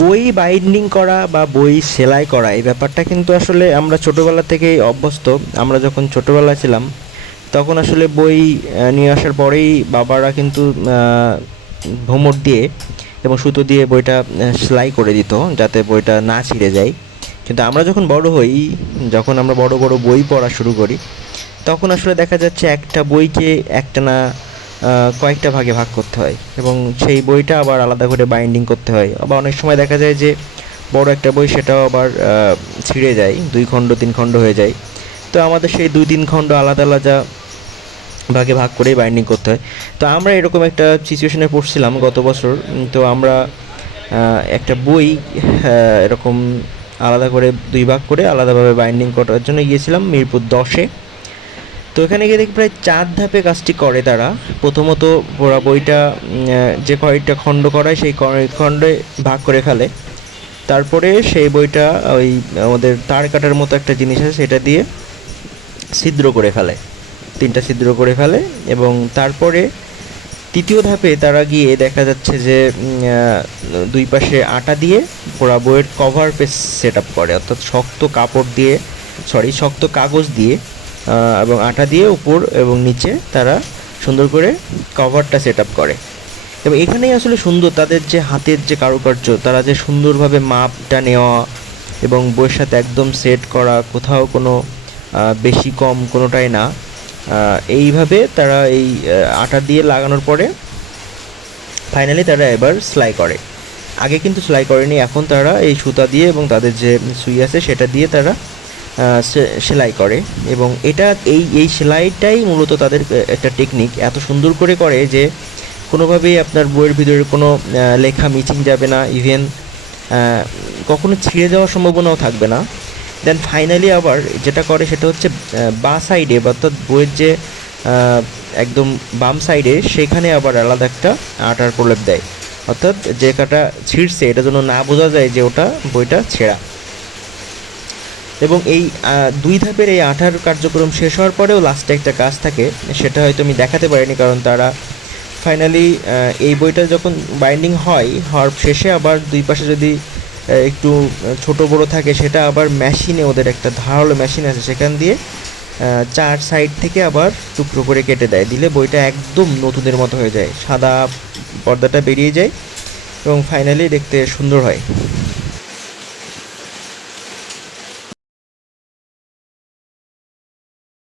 বই বাইন্ডিং করা বা বই সেলাই করা, এই ব্যাপারটা কিন্তু আসলে আমরা ছোটোবেলা থেকেই অভ্যস্ত। আমরা যখন ছোটোবেলা ছিলাম, তখন আসলে বই নিয়ে আসার পরেই বাবারা কিন্তু ভোমর দিয়ে এবং সুতো দিয়ে বইটা সেলাই করে দিত যাতে বইটা না ছিঁড়ে যায়। কিন্তু আমরা যখন বড় হই, যখন আমরা বড় বড় বই পড়া শুরু করি, তখন আসলে দেখা যাচ্ছে একটা বইকে একটা না কয়েকটা ভাগে ভাগ করতে হয় এবং সেই বইটা আবার আলাদা করে বাইন্ডিং করতে হয়। আবার অনেক সময় দেখা যায় যে বড় একটা বই সেটাও আবার ছিঁড়ে যায়, দুই খণ্ড, তিন খণ্ড হয়ে যায়। তো আমাদের সেই দুই, তিন খণ্ড আলাদা আলাদা ভাগে ভাগ করেই বাইন্ডিং করতে হয়। তো আমরা এরকম একটা সিচুয়েশনে পড়ছিলাম গত বছর। তো আমরা একটা বই এরকম আলাদা করে দুই ভাগ করে আলাদাভাবে বাইন্ডিং করার জন্য গিয়েছিলাম মিরপুর দশে। এখানে গিয়ে দেখি প্রায় চার ধাপে কাজটি করে তারা। প্রথমত পুরা বইটা যে কয়েকটা খণ্ড করায় সেই খণ্ডে ভাগ করে ফেলে। তারপরে সেই বইটা ওই আমাদের তার কাটার মতো একটা জিনিস আছে, সেটা দিয়ে ছিদ্র করে ফেলে। তিনটা ছিদ্র করে ফেলে এবং তারপরে তৃতীয় ধাপে তারা গিয়ে দেখা যাচ্ছে যে দুই পাশে আটা দিয়ে পুরা বইয়ের কভার পেজ সেট আপ করে, অর্থাৎ শক্ত কাপড় দিয়ে সরি শক্ত কাগজ দিয়ে এবং আটা দিয়ে উপর এবং নিচে তারা সুন্দর করে কভারটা সেট আপ করে। এবং এখানেই আসলে সুন্দর, তাদের যে হাতের যে কারুকার্য, তারা যে সুন্দরভাবে মাপটা নেওয়া এবং বইয়ের সাথে একদম সেট করা, কোথাও কোনো বেশি কম কোনোটাই না এইভাবে তারা এই আটা দিয়ে লাগানোর পরে ফাইনালি তারা এবার সেলাই করে। আগে কিন্তু সেলাই করেনি, এখন তারা এই সুতা দিয়ে এবং তাদের যে সুই আছে সেটা দিয়ে তারা সেলাই করে এবং এটা এই এই সেলাইটাই মূলত তাদের একটা টেকনিক এত সুন্দর করে করে যে কোনোভাবেই আপনার বইয়ের ভিতরে কোনো লেখা মিচিং যাবে না ইভেন কখনো ছিঁড়ে যাওয়ার সম্ভাবনাও থাকবে না। দেন ফাইনালি আবার যেটা করে সেটা হচ্ছে বা সাইডে অর্থাৎ বইয়ের যে একদম বাম সাইডে সেখানে আবার আলাদা একটা আটার প্রলেপ দেয়। অর্থাৎ যে কাটা ছিঁড়ছে, এটা যেন না বোঝা যায় যে ওটা বইটা ছেঁড়া। এবং এই দুই ধাপের এই আঠার কার্যক্রম শেষ হওয়ার পরেও লাস্টে একটা কাজ থাকে, সেটা হয়তো আমি দেখাতে পারিনি কারণ তারা ফাইনালি এই বইটা যখন বাইন্ডিং হয়, হওয়ার শেষে আবার দুই পাশে যদি একটু ছোট বড় থাকে, সেটা আবার মেশিনে ওদের একটা ধারালো মেশিন আছে, সেখান দিয়ে চার সাইড থেকে আবার টুকরো করে কেটে দেয়, দিলে বইটা একদম নতুনের মতো হয়ে যায়, সাদা পর্দাটা বেরিয়ে যায় এবং ফাইনালি দেখতে সুন্দর হয়।